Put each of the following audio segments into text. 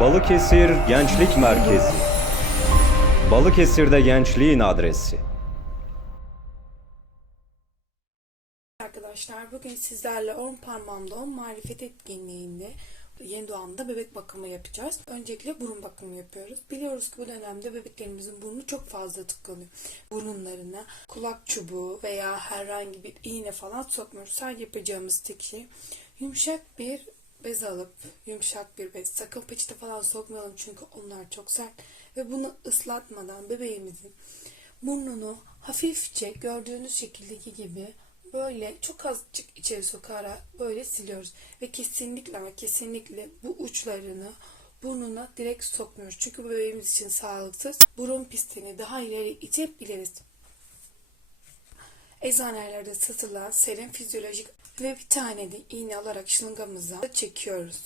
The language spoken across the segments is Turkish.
Balıkesir Gençlik Merkezi. Balıkesir'de gençliğin adresi. Arkadaşlar bugün sizlerle 10 parmağımda 10 marifet etkinliğinde yeni doğanda bebek bakımı yapacağız. Öncelikle burun bakımı yapıyoruz. Biliyoruz ki bu dönemde bebeklerimizin burnu çok fazla tıkanıyor. Burunlarına kulak çubuğu veya herhangi bir iğne falan sokmuyoruz. Sadece yapacağımız tek şey yumuşak bir bez alıp yumuşak bir bez. Sakın peçete falan sokmayalım çünkü onlar çok sert. Ve bunu ıslatmadan bebeğimizin burnunu hafifçe gördüğünüz şekildeki gibi böyle çok azıcık içeri sokarak böyle siliyoruz. Ve kesinlikle kesinlikle bu uçlarını burnuna direkt sokmuyoruz. Çünkü bebeğimiz için sağlıksız. Burun pisliğini daha ileri itebiliriz. Eczanelerde satılan serum fizyolojik ve bir tane de iğne alarak şılıngamıza çekiyoruz.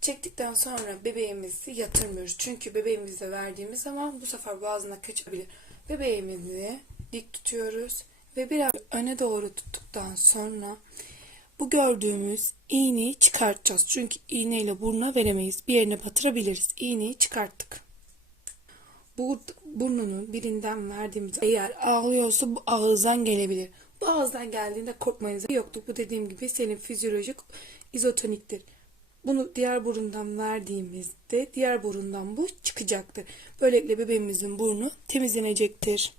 Çektikten sonra bebeğimizi yatırmıyoruz. Çünkü bebeğimize verdiğimiz zaman bu sefer boğazına kaçabilir. Bebeğimizi dik tutuyoruz ve biraz öne doğru tuttuktan sonra bu gördüğümüz iğneyi çıkartacağız. Çünkü iğneyle burnuna veremeyiz. Bir yerine batırabiliriz. İğneyi çıkarttık. Bu burnunun birinden verdiğimiz eğer ağlıyorsa bu ağızdan gelebilir. Bu ağızdan geldiğinde korkmanıza yoktu. Bu dediğim gibi senin fizyolojik izotoniktir. Bunu diğer burundan verdiğimizde diğer burundan bu çıkacaktır. Böylelikle bebeğimizin burnu temizlenecektir.